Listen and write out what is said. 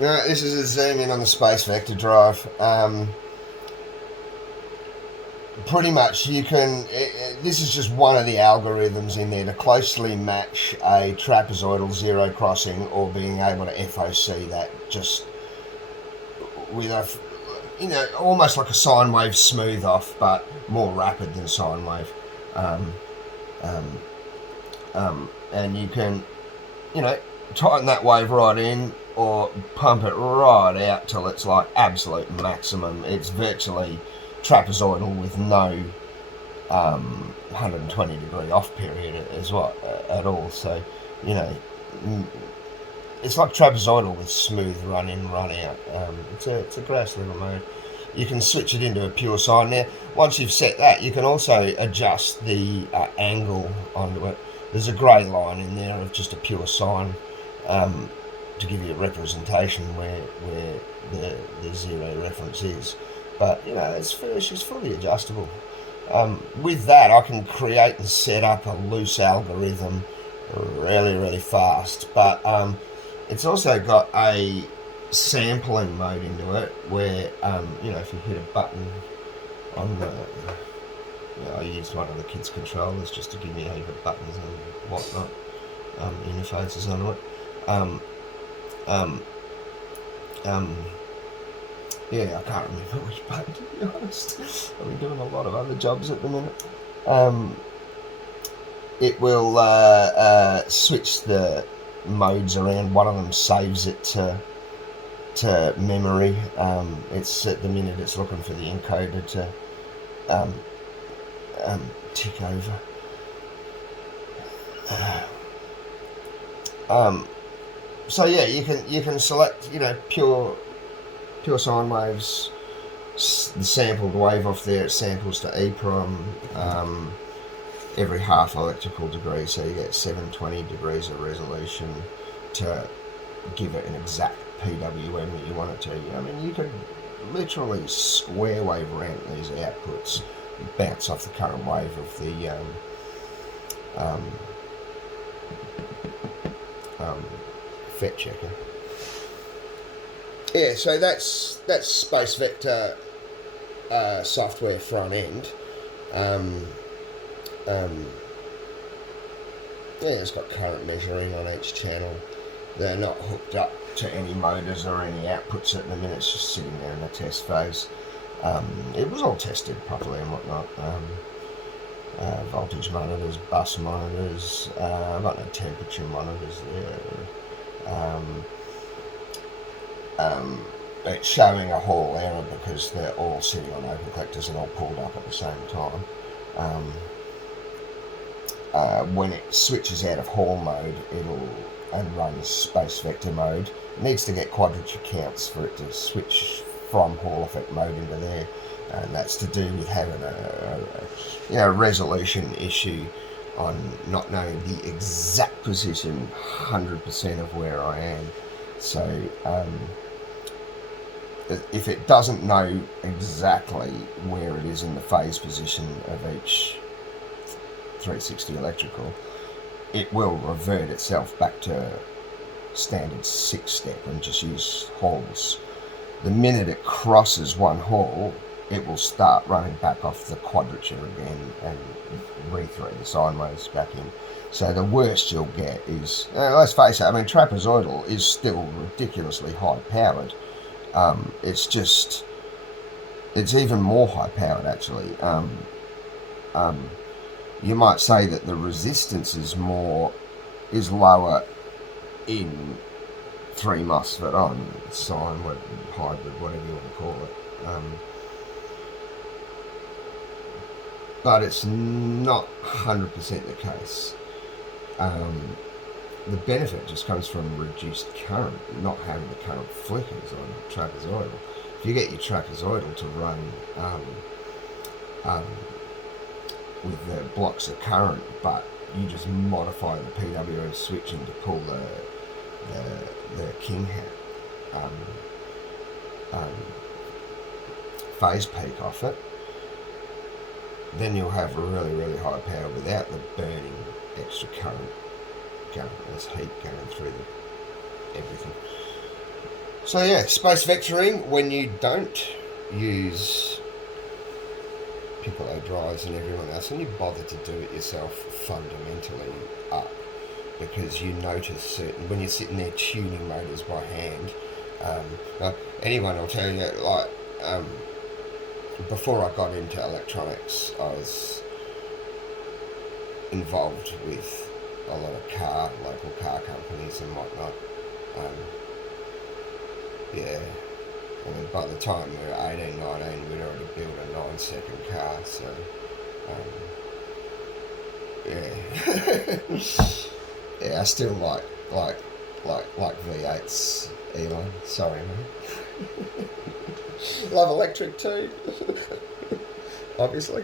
This is a zoom in on the space vector drive. Pretty much you can, this is just one of the algorithms in there to closely match a trapezoidal zero crossing, or being able to FOC that just with a, almost like a sine wave smooth off, but more rapid than sine wave. And you can, tighten that wave right in or pump it right out till it's like absolute maximum. It's virtually trapezoidal with no 120 degree off period at all. So, it's like trapezoidal with smooth run in, run out. It's a gross little mode. You can switch it into a pure sine. Now, once you've set that, you can also adjust the angle onto it. There's a grey line in there of just a pure sine, to give you a representation where the zero reference is. But it's fully adjustable. With that, I can create and set up a loose algorithm really, really fast. But it's also got a sampling mode into it, where if you hit a button on the, I used one of the kids' controllers just to give me a heap of buttons and whatnot, interfaces onto it. Yeah, I can't remember which button, to be honest. I've been doing a lot of other jobs at the minute. It will switch the modes around. One of them saves it to memory. It's at the minute it's looking for the encoder to tick over. So yeah, you can select pure sine waves, the sampled wave off there. It samples to E prime every half electrical degree, so you get 720 degrees of resolution to give it an exact PWM that you want it to. You could literally square wave ramp these outputs, bounce off the current wave of the FET checker. Yeah, so that's Space Vector software front end. It's got current measuring on each channel. They're not hooked up to any motors or any outputs at the minute. It's just sitting there in the test phase. It was all tested properly and whatnot. Voltage monitors, bus monitors. I've got no temperature monitors there. It's showing a Hall error because they're all sitting on open collectors and all pulled up at the same time. When it switches out of Hall mode, and runs space vector mode, it needs to get quadrature counts for it to switch from Hall effect mode into there, and that's to do with having a resolution issue on not knowing the exact position 100% of where I am. So if it doesn't know exactly where it is in the phase position of each 360 electrical, it will revert itself back to standard 6-step and just use halls. The minute it crosses one hall, it will start running back off the quadrature again and re-thread the sine waves back in. So the worst you'll get is, let's face it, trapezoidal is still ridiculously high powered. It's even more high powered actually. You might say that the resistance is lower in 3 MOSFET on sine, hybrid, whatever you want to call it. But it's not 100% the case. The benefit just comes from reduced current, not having the current flickers on trapezoidal. If you get your trapezoidal to run with the blocks of current, but you just modify the PWM switching to pull the king hat phase peak off it, then you'll have a really, really high power without the burning extra current going, there's heat going through everything. So yeah, space vectoring, when you don't use Piccolo drives and everyone else, and you bother to do it yourself fundamentally up, because you notice certain, when you're sitting there tuning motors by hand, now anyone will tell you, like, before I got into electronics, I was involved with a lot of local car companies and whatnot. Yeah, and by the time we were 18, 19, we'd already built a 9-second car, so, yeah. Yeah, I still like V8s, Elon. Sorry, mate. Love electric too, obviously.